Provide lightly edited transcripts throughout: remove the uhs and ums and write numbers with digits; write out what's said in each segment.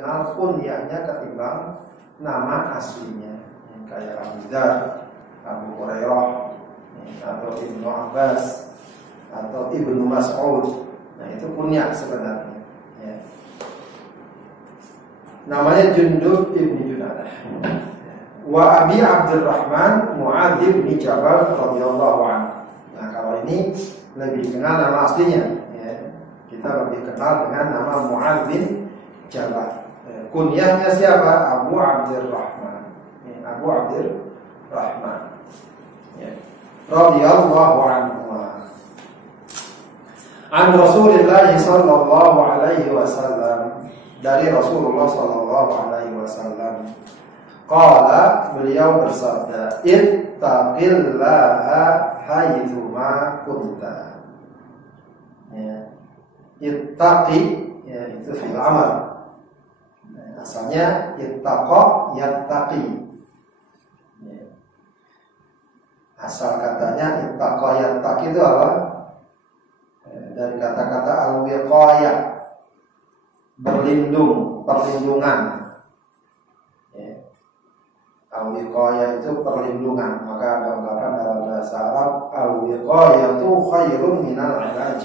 dikenal kunyahnya ketimbang nama aslinya. Kayak Abu Dzar, Abu Hurairah, atau Ibnu Abbas, atau Ibnu Mas'ud. Nah itu kunyah sebenarnya. Ya. Namanya Jundub ibn Junadah. Wa Abi Abdurrahman Mu'adz bin Jabal radhiyallahu anhu. Nah kalau ini lebih dikenal nama aslinya. Ya. Kita lebih kenal dengan nama Mu'adz bin Jabal. Kunyahnya siapa? Abu Abdurrahman. Abu Abdurrahman. Ya. Radhiyallahu anhu. An Rasulillah sallallahu alaihi wasallam, dari Rasulullah sallallahu alaihi wasallam, qala, beliau bersabda, ittaqillaha haitsu ma kunta. Ya. Ittaqi, ya, itu fi'il amr. Asalnya ittaqa yattaqi. Ya. Asal katanya ittaqa yattaqi itu apa? Dari kata-kata al-wiqayah, berlindung, perlindungan. Ya. Al-wiqayah itu perlindungan. Maka ada ungkapan dalam bahasa Arab, al-wiqayah itu khairun minal ilaj.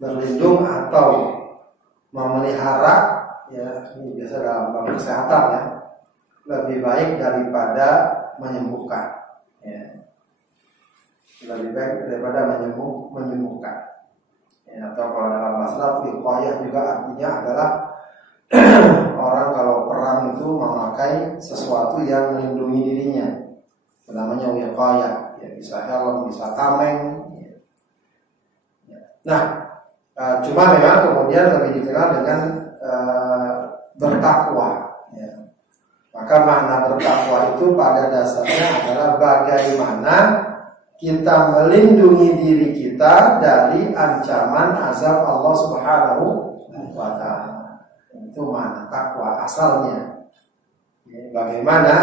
Berlindung atau memelihara, ya ini biasa dalam bab kesehatan ya, lebih baik daripada menyembuhkan. Ya. Lebih baik daripada menyembuhkan. Ya, atau kalau dalam bahasa wiqayah juga artinya adalah orang kalau perang itu memakai sesuatu yang melindungi dirinya. Itu namanya wiqayah. Ya, bisa helm, bisa tameng. Ya. Nah, cuma memang kemudian lebih dikenal dengan bertakwa. Ya. Maka makna bertakwa itu pada dasarnya adalah bagaimana kita melindungi diri kita dari ancaman azab Allah Subhanahu wa ta'ala. Itu makna takwa asalnya. Bagaimana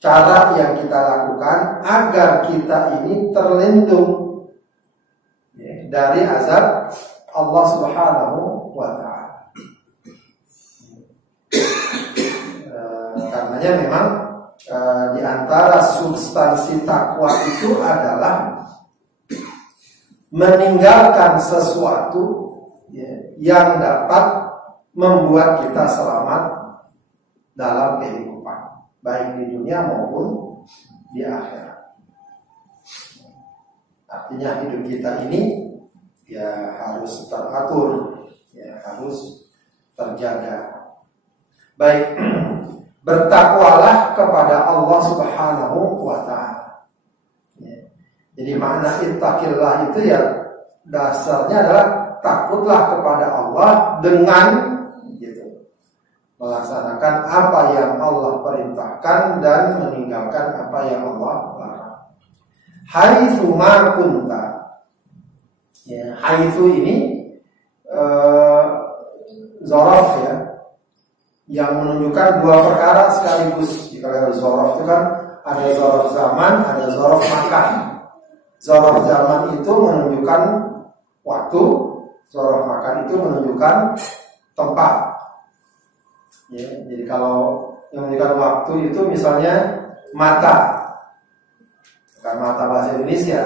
cara yang kita lakukan agar kita ini terlindung dari azab Allah Subhanahu wa ta'ala. Karenanya memang di antara substansi takwa itu adalah meninggalkan sesuatu yang dapat membuat kita selamat dalam kehidupan, baik di dunia maupun di akhirat. Artinya hidup kita ini ya harus teratur, ya harus terjaga. Baik, bertakwalah kepada Allah Subhanahu wa ta'ala. Ya. Jadi makna ittaqillah itu ya dasarnya adalah takutlah kepada Allah dengan gitu, melaksanakan apa yang Allah perintahkan dan meninggalkan apa yang Allah larang. Haitsu ma kunta. Ya, haitsu ini zaraf ya, yang menunjukkan dua perkara sekaligus. Kalau zorof itu kan ada zorof zaman, ada zorof makan. Zorof zaman itu menunjukkan waktu, zorof makan itu menunjukkan tempat. Ya, jadi kalau yang menunjukkan waktu itu misalnya mata, bukan mata bahasa Indonesia.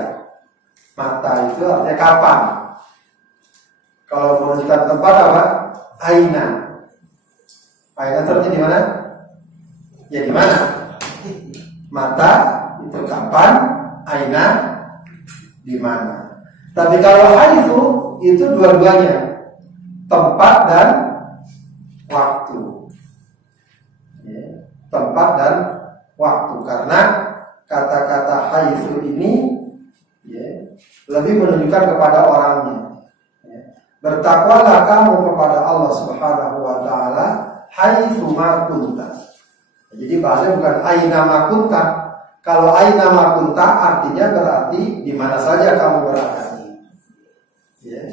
Mata itu artinya kapan. Kalau menunjukkan tempat apa? Aina. Aina terjadi di mana? Ya di mana? Mata itu kapan, aina di mana. Tapi kalau haitsu itu dua-duanya, tempat dan waktu. Ya, tempat dan waktu, karena kata-kata haitsu ini ya, lebih menunjukkan kepada orangnya. Ya. Bertakwalah kamu kepada Allah Subhanahu wa ta'ala haitsu ma kunta. Jadi bahasanya bukan aina ma kunta. Kalau aina ma kunta artinya berarti di mana saja kamu berada. Ya.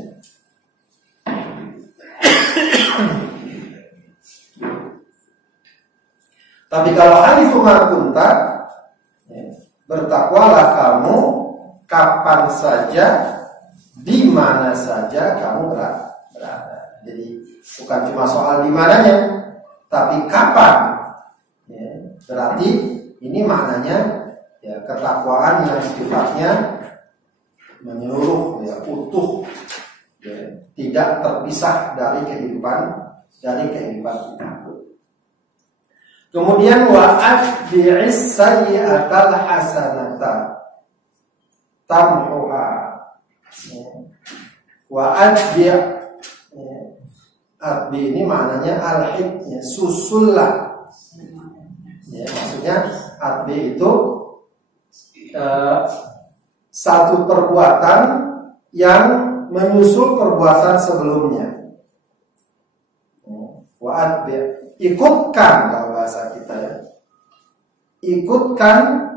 Tapi kalau haitsu ma kunta, ya, bertakwalah kamu kapan saja, di mana saja kamu berada. Jadi bukan cuma soal di mananya, Tapi kapan? Ya, berarti ini maknanya ya ketakwaan yang sifatnya menyeluruh, ya, utuh, ya, tidak terpisah dari kehidupan kita. Kemudian wa'ad bi'is sayyi'atal hasanata tamhuha. Wa'ad bi' ini maknanya al-hikmah, susullah. Ya, maksudnya adbi itu satu perbuatan yang menyusul perbuatan sebelumnya. Wa'ad bi', ikutkan kalau bahasa kita ya. Ikutkan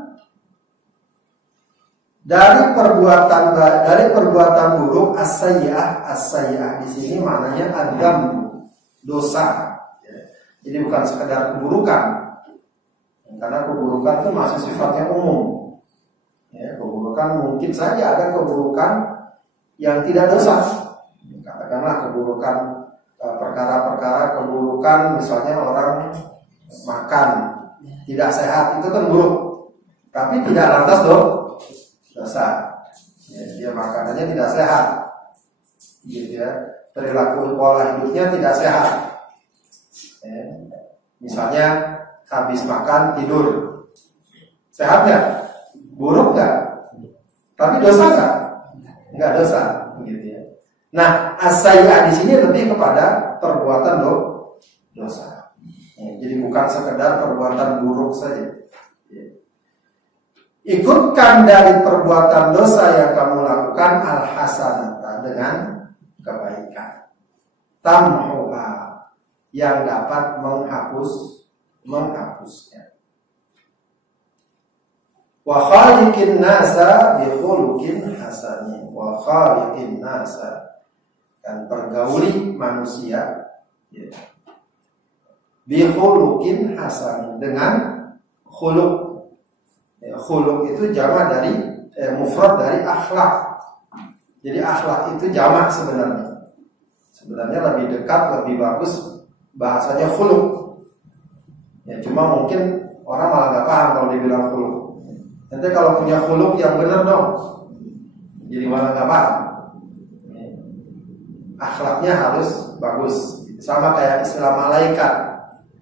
dari perbuatan buruk as-sayyi'ah di sini maknanya adam, dosa. Ya. Jadi bukan sekedar keburukan. Karena keburukan itu masih sifatnya umum. Ya, keburukan mungkin saja ada keburukan yang tidak dosa. Katakanlah keburukan perkara-perkara keburukan, misalnya orang makan tidak sehat, itu kan buruk. Tapi tidak lantas dosa. Ya, dia makanannya tidak sehat, gitu ya. Perilaku pola hidupnya tidak sehat. Ya, misalnya habis makan tidur, sehat nggak? Buruk nggak? Tapi dosa nggak? Nggak dosa, gitu ya. Nah, as-sayyi'ah di sini lebih kepada perbuatan dosa. Ya, jadi bukan sekedar perbuatan buruk saja. Ya. Ikutkan dari perbuatan dosa yang kamu lakukan al-hasanata dengan kebaikan. Tamhuha, yang dapat menghapusnya. Wa khaliqin nasa bi khuluqin hasanin. Wa khaliqin nasa, dan pergauli manusia ya, bi khuluqin hasanin, dengan khuluq. Ya, khuluq itu jamak dari mufrad dari akhlak. Jadi akhlak itu jamak sebenarnya. Sebenarnya lebih dekat, lebih bagus bahasanya khuluq. Ya, cuma mungkin orang malah nggak paham kalau dibilang khuluq. Nanti kalau punya khuluq yang benar dong, jadi malah nggak paham. Akhlaknya harus bagus. Sama kayak istilah malaikat.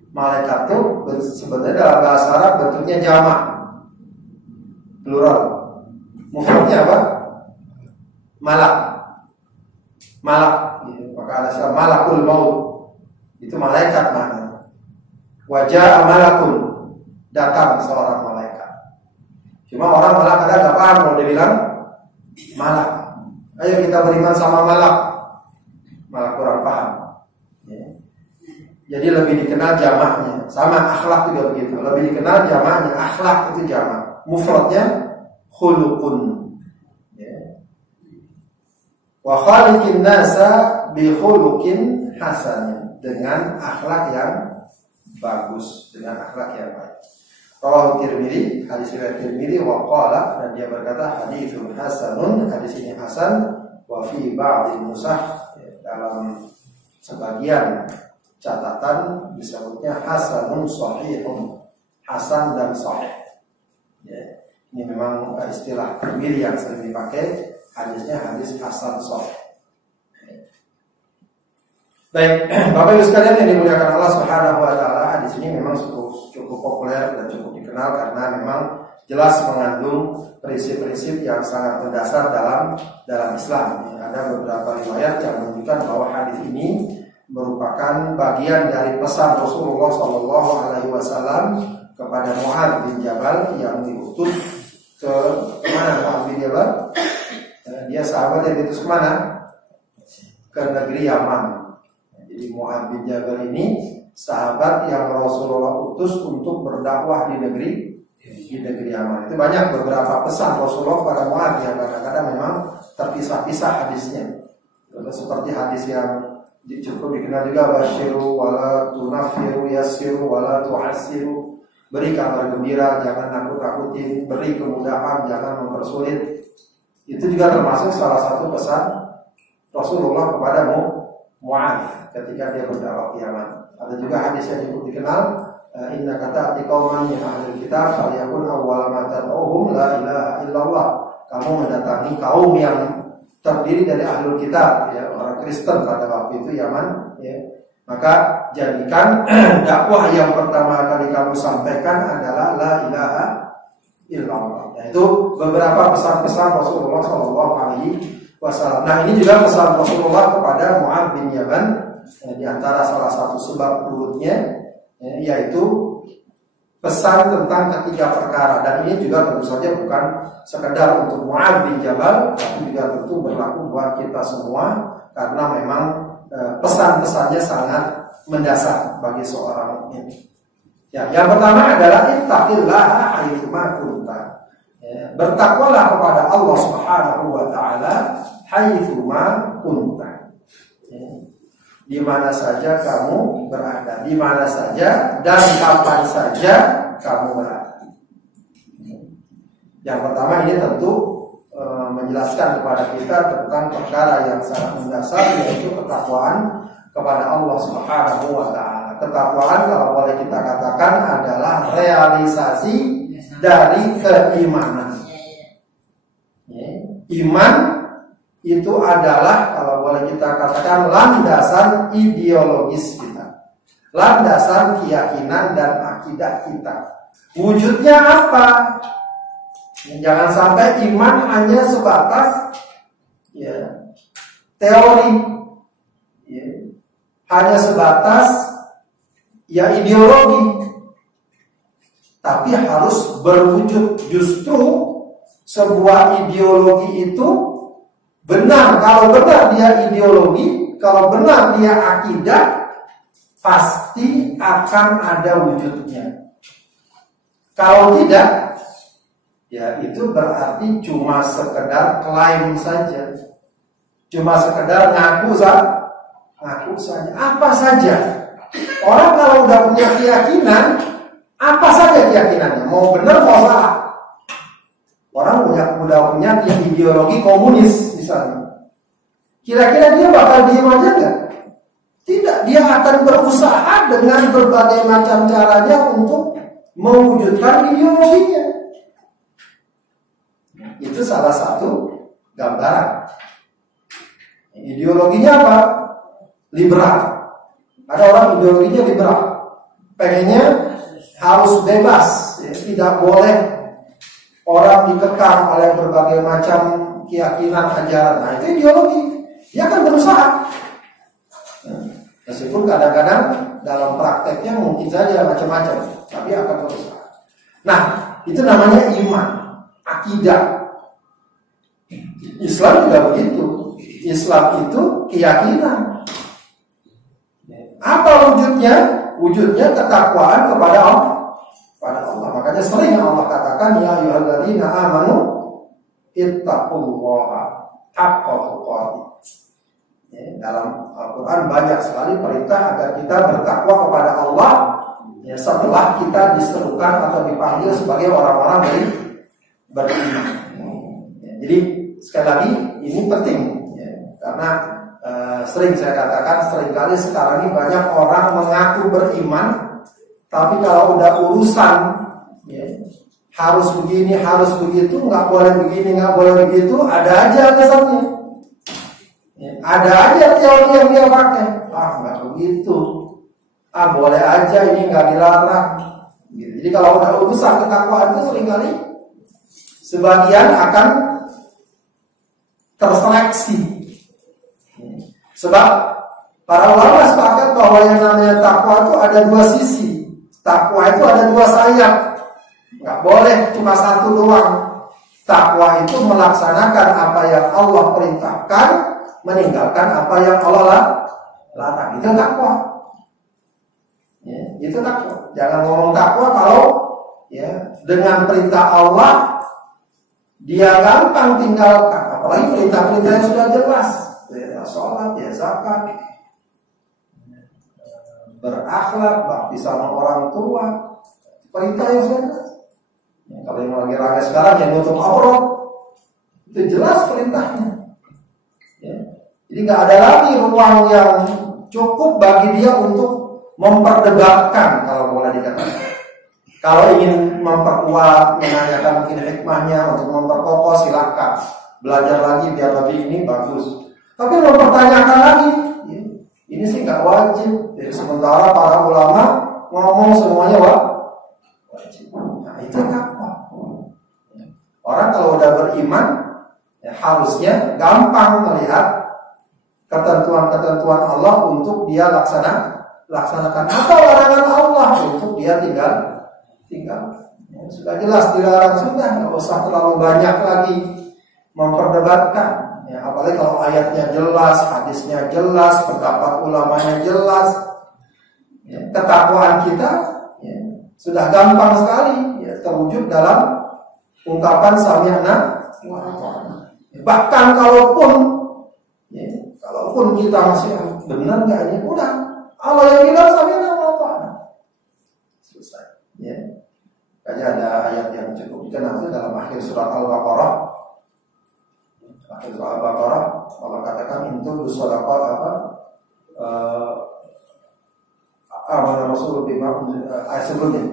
Malaikat itu sebenarnya dalam bahasa Arab bentuknya jamak, plural. Mufradnya apa? Malak. Maka ada istilah malakul maut. Itu malaikat maknanya. Wajah malakun, datang seorang malaikat. Cuma orang malah kadang nggak paham kalau dia bilang malak. Ayo kita beriman sama malak, malah kurang paham. Ya. Jadi lebih dikenal jamaknya. Sama akhlak juga begitu. Lebih dikenal jamaknya. Akhlak itu jamak. Mufradnya khuluqun. Ya. Wa khaliqin nasa bi khuluqin hasanin, dengan akhlak yang bagus, dengan akhlak yang baik. Rawahu Tirmidzi, hadis riwayat Tirmidzi, wa qala, dan dia berkata haditsun hasanun, hadis ini hasan, wa fi ba'd nusakh, dalam sebagian catatan disebutnya hasanun sahihun, hasan dan sahih. Ya, ini memang istilah Tirmidzi yang sering dipakai, hadisnya hadis hasan sahih. Baik, Bapak Ibu sekalian yang dimuliakan Allah Subhanahu wa taala, hadis ini memang cukup populer dan cukup dikenal karena memang jelas mengandung prinsip-prinsip yang sangat mendasar dalam Islam. Ada beberapa riwayat yang menunjukkan bahwa hadis ini merupakan bagian dari pesan Rasulullah Shallallahu Alaihi Wasallam kepada Mu'adz bin Jabal yang diutus ke mana Mu'adz bin Jabal? Dia sahabat yang diutus kemana? Ke negeri Yaman. Jadi Mu'adz bin Jabal ini sahabat yang Rasulullah utus untuk berdakwah di negeri Yaman. Itu banyak beberapa pesan Rasulullah pada Mu'adz yang kadang-kadang memang terpisah-pisah hadisnya. Seperti hadis yang cukup dikenal juga, basyiru wala tunafiru, yassiru wala tu'assiru. Beri kabar gembira, jangan nakut-nakutin. Beri kemudahan, jangan mempersulit. Itu juga termasuk salah satu pesan Rasulullah kepada Mu'adz ketika dia berdakwah di Yaman. Ada juga hadis yang cukup dikenal, inna kata qauman min ahli kitab falyakun awwal ma tad'uhum la ilaha illallah. Kamu mendatangi kaum yang terdiri dari ahli kitab, ya, orang Kristen pada waktu itu Yaman, ya. Maka jadikan dakwah yang pertama kali kamu sampaikan adalah la ilaha illallah. Yaitu beberapa pesan-pesan Rasulullah SAW. Nah, ini juga pesan Rasulullah kepada Mu'adz bin Yaman, di antara salah satu sebab turunnya, yaitu pesan tentang ketiga perkara. Dan ini juga tentu saja bukan sekedar untuk Mu'adz bin Jabal, tapi juga tentu berlaku buat kita semua, karena memang pesan-pesannya sangat mendasar bagi seorang mukmin. Ya, yang pertama adalah ittaqillaha haitsu ma kunta. Ya, bertakwalah kepada Allah Subhanahu wa taala haitsu ma kunta. Ya, di mana saja kamu berada, di mana saja dan kapan saja kamu berada. Yang pertama ini tentu menjelaskan kepada kita tentang perkara yang sangat mendasar, yaitu ketakwaan kepada Allah Subhanahu wa taala. Ketakwaan kalau boleh kita katakan adalah realisasi dari keimanan. Iman itu adalah kalau boleh kita katakan landasan ideologis kita, landasan keyakinan dan akidah kita. Wujudnya apa? Jangan sampai iman hanya sebatas teori, hanya sebatas ideologi, tapi harus berwujud. Justru sebuah ideologi itu benar. Kalau benar dia ideologi, kalau benar dia akidah, pasti akan ada wujudnya. Kalau tidak, ya itu berarti cuma sekedar klaim saja, cuma sekedar ngaku saja. Apa saja orang kalau udah punya keyakinan, apa saja keyakinannya, mau benar mau salah. Orang udah punya ideologi komunis misalnya, kira-kira dia bakal diam aja nggak? Tidak, dia akan berusaha dengan berbagai macam caranya untuk mewujudkan ideologinya. Itu salah satu gambaran. Ideologinya apa? Liberal. Ada orang ideologinya liberal, pengennya harus bebas, ya, tidak boleh orang dikekang oleh berbagai macam keyakinan ajaran. Nah, itu ideologi. Dia akan berusaha. Meskipun kadang-kadang dalam prakteknya mungkin saja macam-macam, tapi akan berusaha. Nah, itu namanya iman, akidah. Islam juga begitu. Islam itu keyakinan. Apa wujudnya? Wujudnya ketakwaan kepada Allah. Makanya sering Allah katakan, ya ayyuhalladzina amanu ittaqullaha haqqa tuqatih. Dalam Al-Quran banyak sekali perintah agar kita bertakwa kepada Allah, ya, setelah kita diserukan atau dipanggil sebagai orang-orang beriman. Jadi sekali lagi ini penting, ya, karena sering saya katakan, seringkali sekarang ini banyak orang mengaku beriman, tapi kalau udah urusan, ya, harus begini, harus begitu, nggak boleh begini, nggak boleh begitu, ada aja alasannya, ya, ada aja teori yang dia pakai. Nggak begitu, boleh aja, ini nggak dilarang. Jadi kalau udah urusan ketakwaan itu seringkali sebagian akan terseleksi. Sebab para ulama sepakat bahwa yang namanya takwa itu ada dua sisi. Takwa itu ada dua sayap, nggak boleh cuma satu doang. Takwa itu melaksanakan apa yang Allah perintahkan, meninggalkan apa yang Allah larang. Itu takwa. Ya, itu takwa. Jangan ngomong takwa kalau ya dengan perintah Allah dia gampang tinggalkan. Apalagi perintah-perintah yang sudah jelas, ya, sholat, ya zakat, berakhlak, bakti sama orang tua, perintah yang sudah jelas. Ya, kalau yang lagi ramai sekarang yang nutup aurat, itu jelas perintahnya. Ya. Jadi nggak ada lagi ruang yang cukup bagi dia untuk memperdebatkan kalau boleh dikatakan. Kalau ingin memperkuat, menanyakan mungkin hikmahnya untuk memperkokoh, silakan belajar lagi biar lebih ini bagus. Tapi mempertanyakan lagi, ini sih nggak wajib. Jadi sementara para ulama ngomong semuanya wajib. Nah itu apa? Orang kalau udah beriman, ya harusnya gampang melihat ketentuan-ketentuan Allah untuk dia laksanakan, atau larangan Allah untuk dia tinggal. Ya, sudah jelas dilarang, sudah nggak usah terlalu banyak lagi memperdebatkan. Ya, apalagi kalau ayatnya jelas, hadisnya jelas, pendapat ulamanya jelas, ya, ketakwaan kita ya, sudah gampang sekali ya, terwujud dalam ungkapan sami'na wa ata'na. Bahkan kalaupun kita masih benar nggak ini, udah Allah yang bilang sami'na wa ata'na, selesai. Ya. Kayaknya ada ayat yang cukup dikenal itu dalam akhir surat Al-Baqarah. Akhir surat Al-Baqarah Allah katakan itu shadaqah amana rasul bima ayat sebelumnya.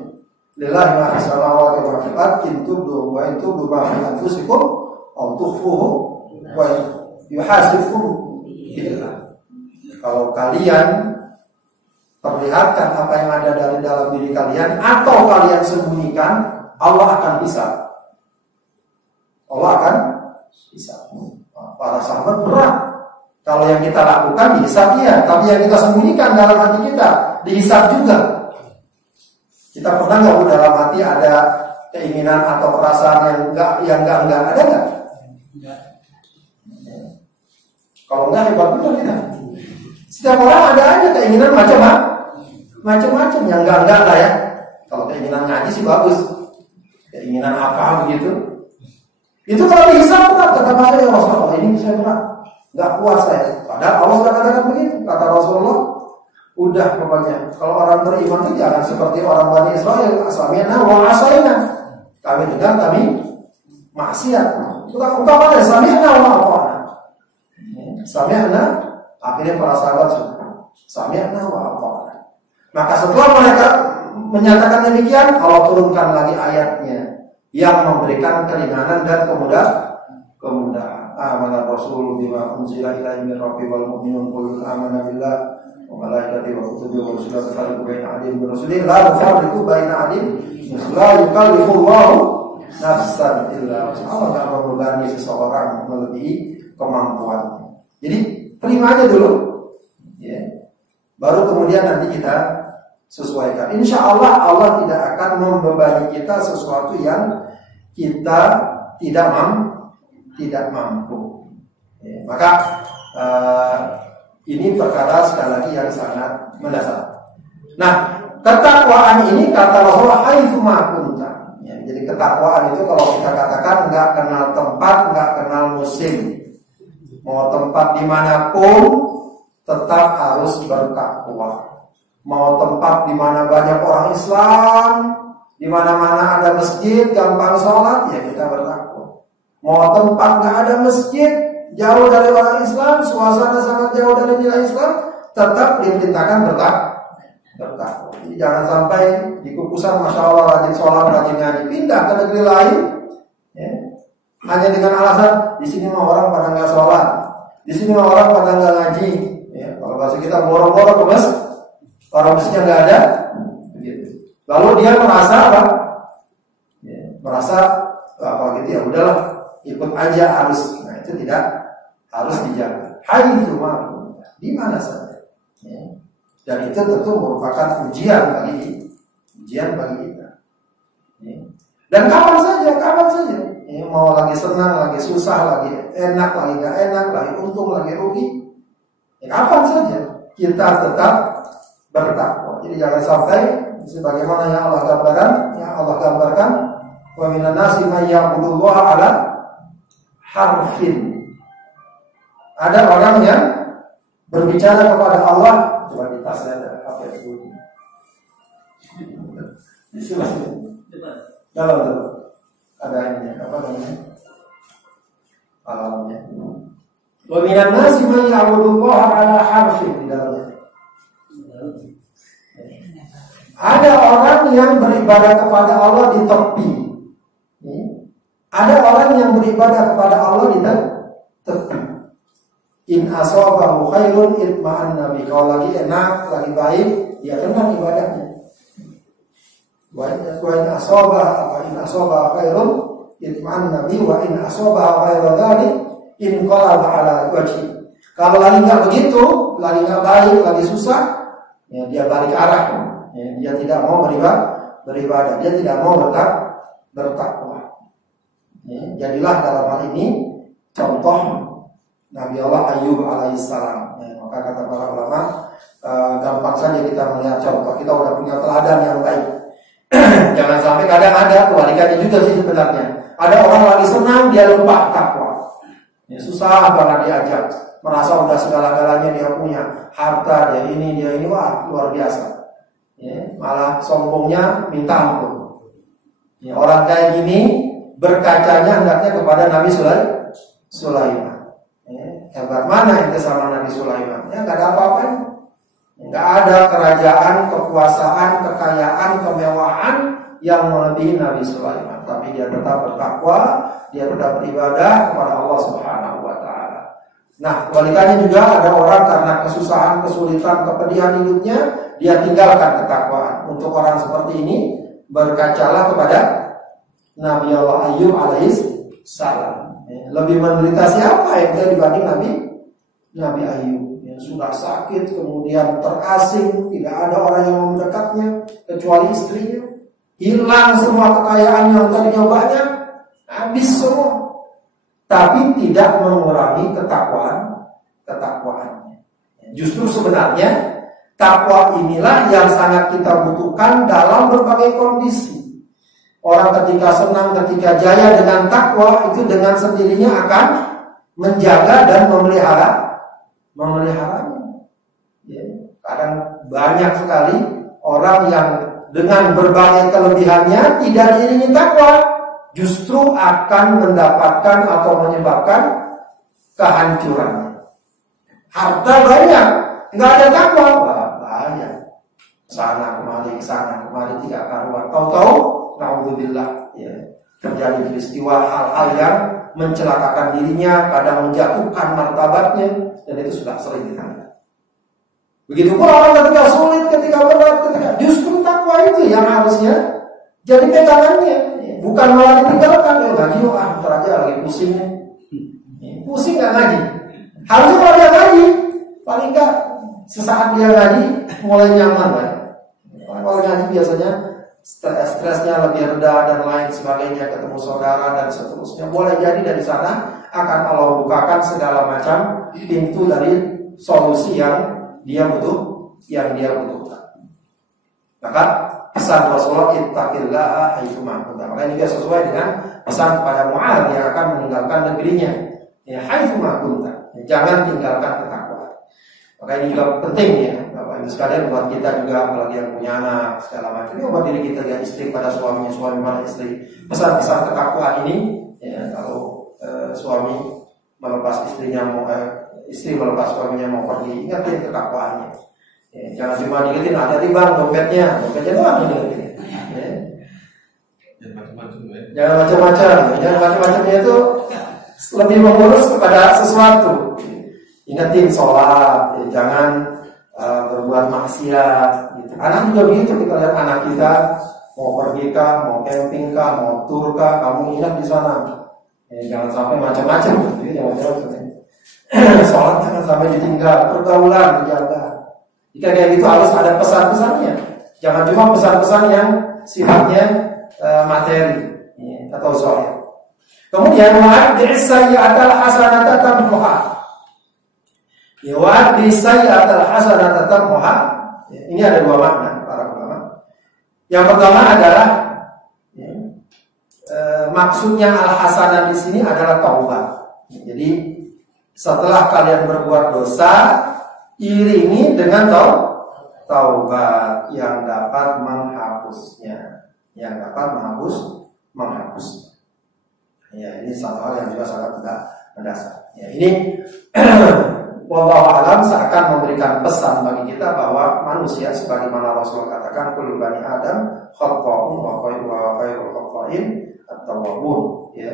Lillahi ma fis samawati wa ma fil ardi tubdu wa in tubdu ma fi anfusikum aw tukhfuhu wa yuhasibkum billah. Kalau kalian perlihatkan apa yang ada dari dalam diri kalian atau kalian sembunyikan, Allah akan hisab. Allah akan hisab. Para sahabat berat. Kalau yang kita lakukan dihisab iya, tapi yang kita sembunyikan dalam hati kita dihisab juga. Kita pernah nggak dalam hati ada keinginan atau perasaan yang enggak ada nggak? Kalau enggak hebat benar kita. Setiap orang ada aja keinginan macam-macam yang enggak lah ya. Kalau keinginan ngaji sih bagus. Keinginan apa begitu? Itu kalau dihisab berat, kata saya Rasulullah, ini saya berat, nggak kuat saya. Padahal Allah sudah katakan begitu, kata Rasulullah. Udah pokoknya, kalau orang beriman itu jangan seperti orang Bani Israel, sami'na wa asaina. Kami dengar, kami maksiat. Ungkapannya sami'na wa ata'na. Sami'na, akhirnya para sahabat sudah sami'na wa ata'na. Maka setelah mereka menyatakan demikian, Allah turunkan lagi ayatnya yang memberikan keringanan dan kemudahan. Amana Rasul bima unzila ilaihi min rabbil wal mu'minun qul amana billah wa malaikatihi wa kutubihi wa rusulihi la nufarriqu baina ahadin min rusulihi la nufarriqu baina ahadin la yukallifu Allahu nafsan illa wus'aha. Allah tidak membebani seseorang melebihi kemampuannya. Jadi terima aja dulu, ya. Baru kemudian nanti kita sesuaikan. Insya Allah Allah tidak akan membebani kita sesuatu yang kita tidak mampu. Ya, maka ini perkara sekali lagi yang sangat mendasar. Nah, ketakwaan ini kata Rasulullah haitsu ma kunta. Ya, jadi ketakwaan itu kalau kita katakan nggak kenal tempat, nggak kenal musim, mau tempat dimanapun tetap harus bertakwa. Mau tempat di mana banyak orang Islam, di mana-mana ada masjid, gampang sholat, ya kita bertakwa. Mau tempat nggak ada masjid, jauh dari orang Islam, suasana sangat jauh dari nilai Islam, tetap diperintahkan bertakwa. Jadi jangan sampai di kukusan, masya Allah rajin sholat, rajin ngaji, pindah ke negeri lain, ya, hanya dengan alasan di sini mah orang pada nggak sholat, di sini mah orang pada nggak ngaji. Ya, kalau bahasa kita boro-boro ke masjid. Orang masjidnya nggak ada, begitu. Lalu dia merasa apa? Ya, merasa apa gitu ya udahlah ikut aja harus. Nah itu tidak harus dijaga. Haitsu ma kunta, di mana saja. Ya. Dan itu tentu merupakan ujian bagi kita. Ya. Dan kapan saja. Ya, mau lagi senang, lagi susah, lagi enak, lagi nggak enak, lagi untung, lagi rugi. Ya, kapan saja kita tetap bertakwa. Jadi jangan sampai sebagaimana yang Allah gambarkan, wa minan nasi may ya'budullaha ala harfin. Ada orang yang berbicara kepada Allah, coba di tasnya ada apa itu? Dalam ada ini apa namanya? Alamnya. Wa minan nasi may ya'budullaha ala harfin di dalamnya. Ada orang yang beribadah kepada Allah di tepi. Ada orang yang beribadah kepada Allah di tepi. In asobahu khairun itma'anna bi. Kalau lagi enak, lagi baik, dia tenang ibadahnya. Wa in asobah khairun itma'anna bi wa in asobah khairu dzalik in qalaba ala wajhi. Kalau lagi enggak begitu, lagi enggak baik, lagi susah, ya dia balik arah. Ya, dia tidak mau beribadah, dia tidak mau bertakwa. Ya, jadilah dalam hal ini contoh Nabi Allah Ayyub alaihissalam. Ya, maka kata para ulama, gampang saja kita melihat contoh. Kita udah punya teladan yang baik. Jangan sampai kadang ada kebalikannya juga sih sebenarnya. Ada orang lagi senang dia lupa takwa. Ya, susah banget diajak. Merasa udah segala-galanya dia punya, harta dia ini, wah luar biasa. Ya, malah sombongnya minta ampun. Ya, orang kayak gini berkacanya hendaknya kepada Nabi Sulaiman. Ya, hebat mana itu sama Nabi Sulaiman? Ya nggak ada apa-apanya. Nggak ada kerajaan, kekuasaan, kekayaan, kemewahan yang melebihi Nabi Sulaiman. Tapi dia tetap bertakwa, dia tetap beribadah kepada Allah Subhanahu wa Ta'ala. Nah, kebalikannya juga ada orang karena kesusahan, kesulitan, kepedihan hidupnya, dia tinggalkan ketakwaan. Untuk orang seperti ini, berkacalah kepada Nabi Allah Ayyub alaihissalam. Lebih menderita siapa yang dia dibanding Nabi Ayyub? Yang sudah sakit, kemudian terasing, tidak ada orang yang mau mendekatnya kecuali istrinya. Hilang semua kekayaan yang tadinya banyak, habis semua. Tapi tidak mengurangi ketakwaannya. Justru sebenarnya takwa inilah yang sangat kita butuhkan dalam berbagai kondisi. Orang ketika senang, ketika jaya dengan takwa, itu dengan sendirinya akan menjaga dan memeliharanya. Ya, kadang banyak sekali orang yang dengan berbagai kelebihannya tidak diiringi takwa, justru akan mendapatkan atau menyebabkan kehancurannya. Harta banyak, nggak ada takwa, banyak. Sana kemari tidak karuan. Tahu-tahu, naudzubillah, ya, terjadi peristiwa hal-hal yang mencelakakan dirinya, kadang menjatuhkan martabatnya, dan itu sudah sering kita lihat. Begitu pun orang ketika sulit, ketika berat, justru takwa itu yang harusnya jadi pegangannya, bukan malah ditinggalkan. Ngaji, ntar aja lagi pusingnya. Pusing nggak ngaji? Harusnya kalau dia ngaji, paling nggak sesaat dia ngaji mulai nyaman lah. Kalau ngaji biasanya stresnya lebih rendah dan lain sebagainya, ketemu saudara dan seterusnya. Boleh jadi dari sana akan Allah bukakan segala macam pintu dari solusi yang dia butuhkan. Maka pesan Rasulullah ittaqillaha haitsuma kunta. Maka juga sesuai dengan pesan kepada Mu'adz yang akan meninggalkan negerinya. Ya haitsuma kunta. Jangan tinggalkan ketakwaan. Maka ini juga penting ya, Bapak Ibu sekalian, buat kita juga apalagi yang punya anak segala macam. Ini buat diri kita ya, istri pada suaminya, suami pada istri. Pesan-pesan ketakwaan ini ya, kalau suami melepas istrinya mau istri melepas suaminya mau pergi, ingatin ketakwaannya. Ya, jangan cuma diingetin ada di bang dompetnya doang ini. Ya. Jangan macam-macamnya itu lebih mengurus kepada sesuatu. Ingatin sholat, ya, jangan berbuat maksiat. Gitu. Anak juga begitu, kita lihat anak kita mau pergi kah, mau camping kah, mau tour kah, kamu ingat di sana. Ya, jangan sampai macam-macam. Gitu, jangan macam-macam. Sholat jangan sampai ditinggal, pergaulan dijaga. Jika kayak gitu harus ada pesan-pesannya. Jangan cuma pesan-pesan yang sifatnya materi ya, atau zahir. Kemudian wa'adis sayyi'atal hasanata tamhuha. Ya wa'adis sayyi'atal hasanata tamhuha. Ini ada dua makna para ulama. Yang pertama adalah ya, maksudnya al-hasanah di sini adalah taubat. Jadi setelah kalian berbuat dosa, iringi dengan taubat yang dapat menghapusnya, menghapusnya. Ya, ini satu hal yang juga sangat mendasar. Ya, ini wallahu alam seakan memberikan pesan bagi kita bahwa manusia sebagaimana Rasulullah katakan kullu bani Adam khata'un wa khairul khata'in at-tawwabun, ya.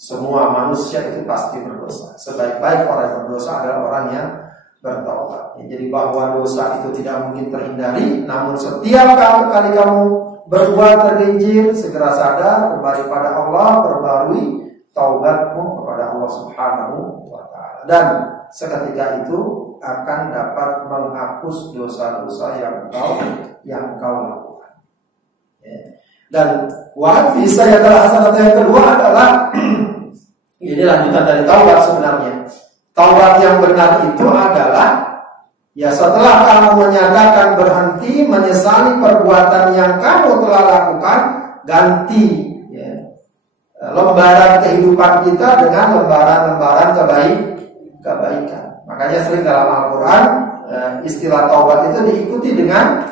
Semua manusia itu pasti berdosa. Sebaik-baik orang yang berdosa adalah orang yang bertaubat. Ya, jadi bahwa dosa itu tidak mungkin terhindari, namun setiap kali kamu berbuat tergelincir, segera sadar kembali pada Allah, perbarui taubatmu kepada Allah Subhanahu wa taala. Dan seketika itu akan dapat menghapus dosa-dosa yang kau lakukan. Ya. Dan wahdi saya adalah hasanat yang kedua adalah ini lanjutan dari taubat sebenarnya. Taubat yang benar itu adalah ya setelah kamu menyatakan berhenti, menyesali perbuatan yang kamu telah lakukan, ganti ya, lembaran kehidupan kita dengan lembaran-lembaran kebaikan. Makanya sering dalam Al-Quran istilah taubat itu diikuti dengan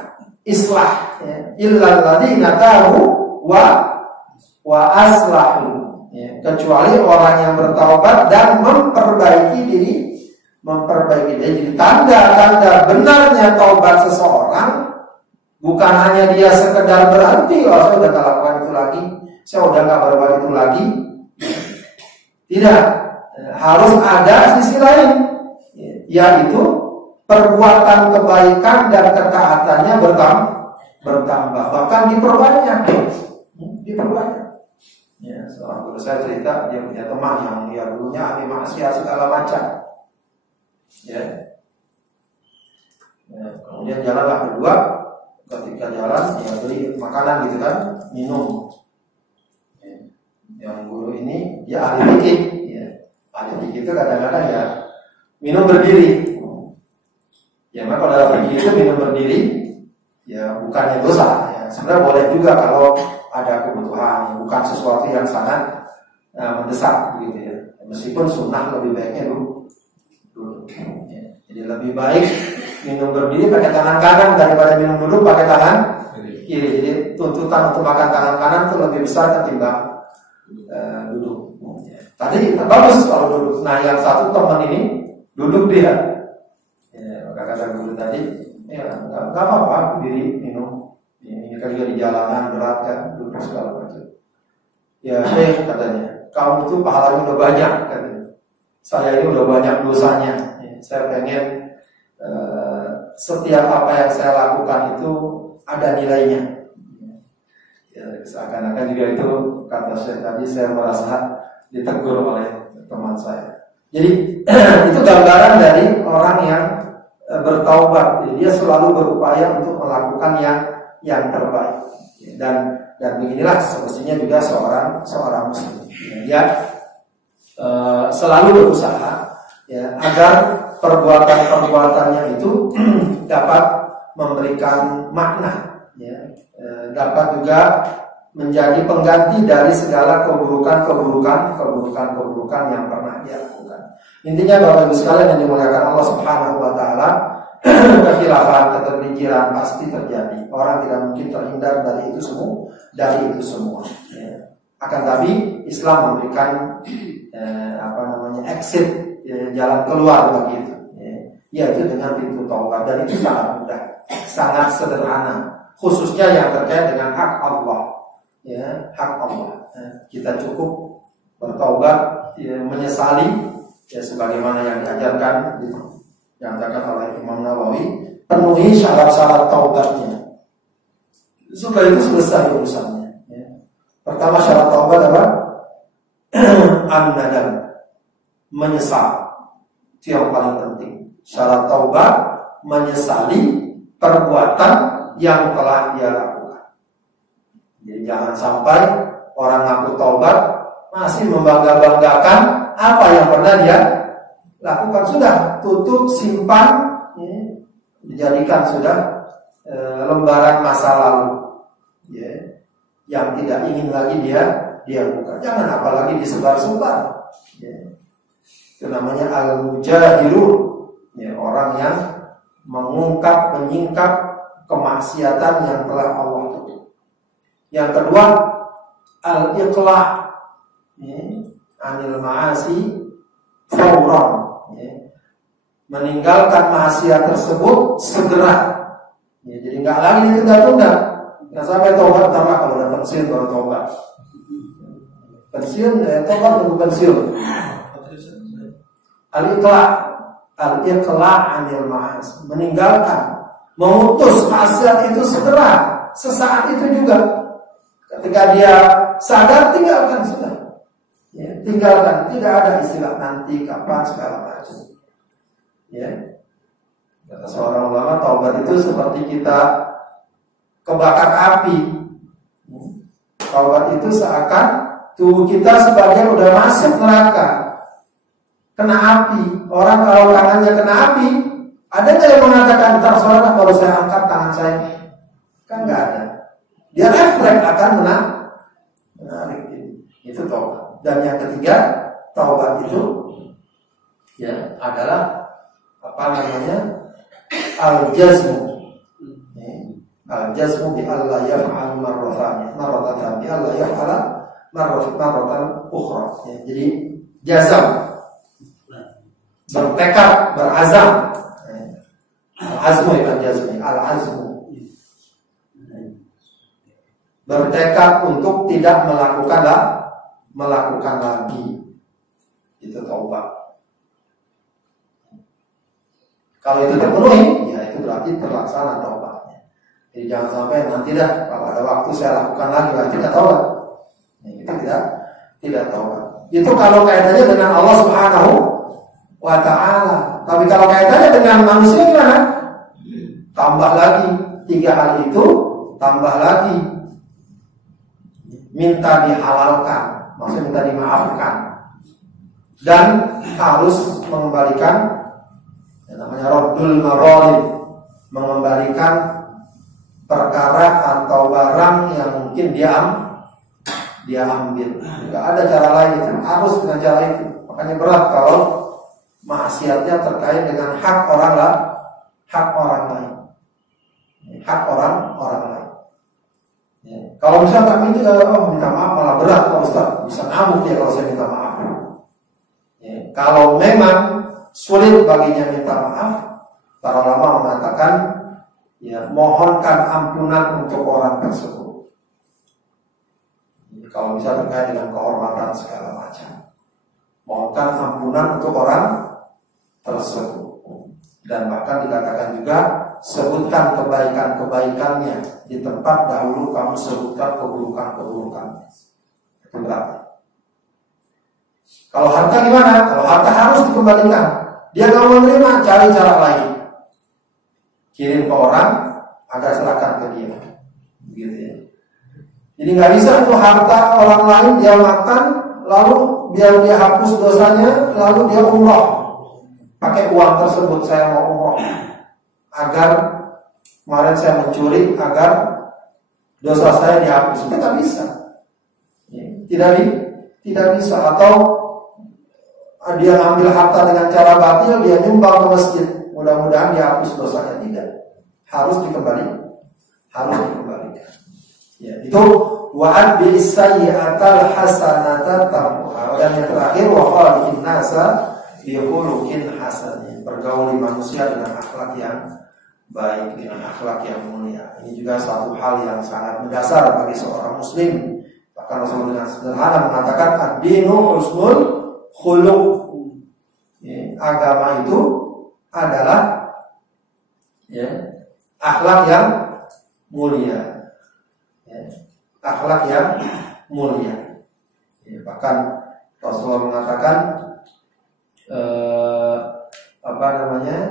islah. Illal ladzina tabu wa aslahu. Ya, kecuali orang yang bertaubat dan memperbaiki diri. Jadi tanda-tanda benarnya taubat seseorang bukan hanya dia sekedar berhenti, oh saya udah gak lakukan itu lagi, saya udah gak berbuat itu lagi. Tidak, harus ada sisi lain, yaitu perbuatan kebaikan dan ketaatannya bertambah, bahkan diperbanyak. Ya, seorang guru saya cerita dia punya teman yang dulunya ahli maksiat segala macam. Ya. Kemudian jalanlah berdua. Ketika jalan, ya beli makanan gitu kan, minum. Ya. Yang guru ini dia ahli fikih. Ya. Ahli fikih itu kadang-kadang ya minum berdiri. Ya, maka kalau dalam fikih itu minum berdiri, ya bukannya dosa. Ya. Sebenarnya boleh juga kalau ada kebutuhan, bukan sesuatu yang sangat mendesak begitu ya. Meskipun sunnah lebih baiknya dulu. Ya. Jadi lebih baik minum berdiri pakai tangan kanan daripada minum duduk pakai tangan kiri. Jadi tuntutan untuk makan tangan kanan itu lebih besar ketimbang duduk. Ya. Tadi bagus kalau duduk. Nah yang satu teman ini duduk dia. Ya, maka kata guru tadi, ya nggak apa-apa diri minum. Ini kan juga di jalanan berat kan, duduk segala macam. Ya Syekh katanya, kamu tuh pahalanya udah banyak katanya. Saya ini udah banyak dosanya. Ya, saya pengen setiap apa yang saya lakukan itu ada nilainya. Ya, seakan-akan juga itu kata Syekh tadi saya merasa ditegur oleh teman saya. Jadi itu gambaran dari orang yang bertaubat. Jadi, dia selalu berupaya untuk melakukan yang terbaik, dan beginilah semestinya juga seorang muslim. Dia selalu berusaha ya, agar perbuatan-perbuatannya itu dapat memberikan makna, ya, dapat juga menjadi pengganti dari segala keburukan yang pernah dia lakukan. Intinya Bapak Ibu sekalian yang dimuliakan Allah Subhanahu wa taala, kekhilafan, keterpikiran pasti terjadi. Orang tidak mungkin terhindar dari itu semua. Ya. Akan tapi Islam memberikan exit, ya, jalan keluar bagi itu. Ya. Yaitu dengan pintu taubat, dan itu sangat mudah, sangat sederhana. Khususnya yang terkait dengan hak Allah. Ya, hak Allah. Ya. Kita cukup bertaubat, ya, menyesali, ya, sebagaimana yang diajarkan yang dikatakan oleh Imam Nawawi, penuhi syarat-syarat taubatnya supaya itu selesai urusannya. Ya. Pertama syarat taubat apa? An-nadam, menyesal. Itu yang paling penting. Syarat taubat menyesali perbuatan yang telah dia lakukan. Jadi jangan sampai orang ngaku taubat masih membangga-banggakan apa yang pernah dia lakukan. Sudah tutup, simpan, ya, dijadikan sudah lembaran masa lalu, ya, yang tidak ingin lagi dia buka. Jangan apalagi disebar-sebar, ya. Itu namanya al-mujahirun, ya, orang yang mengungkap, menyingkap kemaksiatan yang telah Allah tutup. Yang kedua, al-iqla', ya, anil ma'asi fawran. Ya. meninggalkan maksiat tersebut segera. Ya, jadi nggak lagi ditunda-tunda. Nggak sampai tobat, ntar lah kalau udah pensiun baru tobat. Pensiun, tobat tunggu pensiun. Al-iqla' anil ma'as, meninggalkan, memutus maksiat itu segera, sesaat itu juga. Ketika dia sadar, tinggalkan sudah. Ya, tinggalkan, tidak ada istilah nanti, kapan, segala macam. Ya, kata seorang ulama, taubat itu seperti kita kebakar api. Taubat itu seakan tubuh kita sebagian udah masuk neraka, kena api. Orang kalau tangannya kena api, ada nggak yang mengatakan ntar sholat kalau saya angkat tangan saya? Kan nggak ada. Dia refleks akan menarik. Itu taubat. Dan yang ketiga, taubat itu ya adalah apa namanya, al-jazmu. Al-jazmu bi Allah yaf'al marratan bi Allah yaf'ala marratan ukhra. Jadi jazam, bertekad, berazam. Al-azmu ya, al-azmu. Bertekad untuk tidak melakukan lagi. Itu taubat. Kalau itu terpenuhi, ya itu berarti terlaksana taubatnya. Jadi jangan sampai nanti dah kalau ada waktu saya lakukan lagi, berarti tidak taubat. Itu tidak taubat. Itu kalau kaitannya dengan Allah Subhanahu wa Ta'ala. Tapi kalau kaitannya dengan manusia gimana? Tambah lagi 3 hal itu, tambah lagi minta dihalalkan, maksudnya minta dimaafkan, dan harus mengembalikan yang namanya raddul mazalim, mengembalikan perkara atau barang yang mungkin dia ambil. Enggak ada cara lain, itu harus dengan cara itu. Makanya berat kalau maksiatnya terkait dengan hak orang lain. Hak orang lain. Ya. Kalau misalnya tak minta maaf malah berat Pak Ustaz, bisa ngamuk dia kalau saya minta maaf. Ya. Kalau memang sulit baginya minta maaf, para ulama mengatakan ya mohonkan ampunan untuk orang tersebut. Ya, kalau bisa terkait dengan kehormatan segala macam, mohonkan ampunan untuk orang tersebut. Dan bahkan dikatakan juga sebutkan kebaikan-kebaikannya di tempat dahulu kamu sebutkan keburukan-keburukannya. Itu berarti. Kalau harta gimana? Kalau harta harus dikembalikan. Dia nggak mau menerima, cari cara lain. Kirim ke orang agar serahkan ke dia. Begitu ya. Jadi nggak bisa itu harta orang lain dia makan, lalu biar dia hapus dosanya, lalu dia umroh. Pakai uang tersebut saya mau umroh agar kemarin saya mencuri agar dosa saya dihapus. Itu nggak bisa. Tidak bisa. Atau dia ambil harta dengan cara batil, dia nyumbang ke masjid, mudah-mudahan dihapus dosanya. Tidak. Harus dikembalikan. Ya, itu wa'ad bi'isayyi'atal hasanata tamhuha. Dan yang terakhir wa khaliqin nasa bi khuluqin hasanin. Bergauli manusia dengan akhlak yang baik, dengan akhlak yang mulia. Ini juga satu hal yang sangat mendasar bagi seorang muslim. Bahkan Rasulullah dengan sederhana mengatakan ad-dinu husnul khuluq. Agama itu adalah akhlak yang mulia. Akhlak yang mulia. Bahkan Rasulullah mengatakan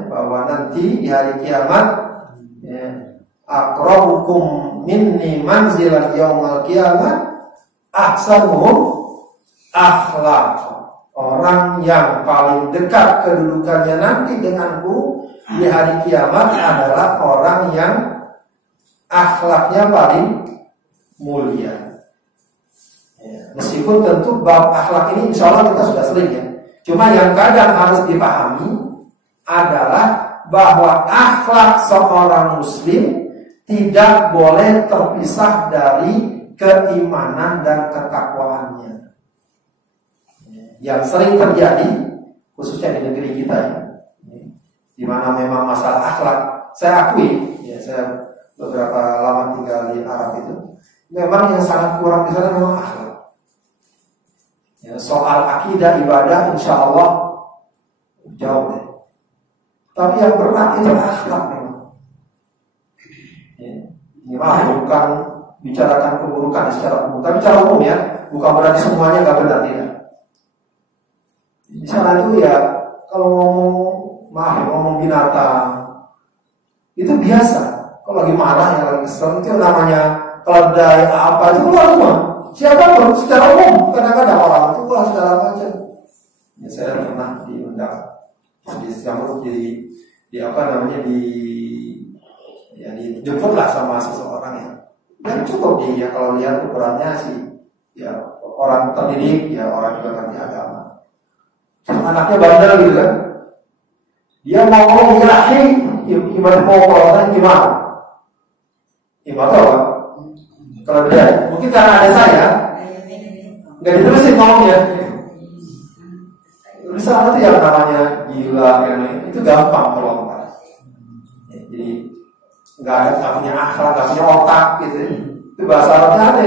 bahwa nanti di hari kiamat aqrabukum minni manzilan yaumal qiyamah ahsanuhum akhlaq. Orang yang paling dekat kedudukannya nanti denganku di hari kiamat adalah orang yang akhlaknya paling mulia. Meskipun tentu bab akhlak ini insya Allah kita sudah sering ya. Cuma yang kadang harus dipahami adalah bahwa akhlak seorang muslim tidak boleh terpisah dari keimanan dan ketakwaannya. Yang sering terjadi khususnya di negeri kita ya. di mana memang masalah akhlak. Saya akui, ya saya beberapa lama tinggal di Arab itu, memang yang sangat kurang di sana memang akhlak. Ya, soal akidah ibadah, insya Allah jauh deh. Tapi yang berat itu akhlak memang. Ya, ini bukan bicarakan keburukan secara umum, tapi secara umum ya, bukan berarti semuanya nggak benar, tidak. Di sana itu ya, kalau ngomong binatang itu biasa. Kalau lagi marah, yang lagi kesel, itu namanya keledai apa itu keluar semua. Siapapun secara umum, kadang-kadang orang itu keluar segala macam. Ya, saya pernah diundang di Singapura, di apa namanya dijemput lah sama seseorang ya. Dan cukup dia kalau lihat ukurannya sih, ya orang terdidik, ya orang juga ngerti agama. Anaknya bandel gitu kan. Dia mau ngomong ilahi, gimana mau ngomong gimana? Gimana tahu kan? Kalau dia, mungkin karena ada saya, nggak diterusin ngomongnya. Misalnya itu yang namanya gila, itu gampang kalau ya, jadi nggak punya akhlak, nggak punya otak gitu. Itu bahasa Arabnya ada.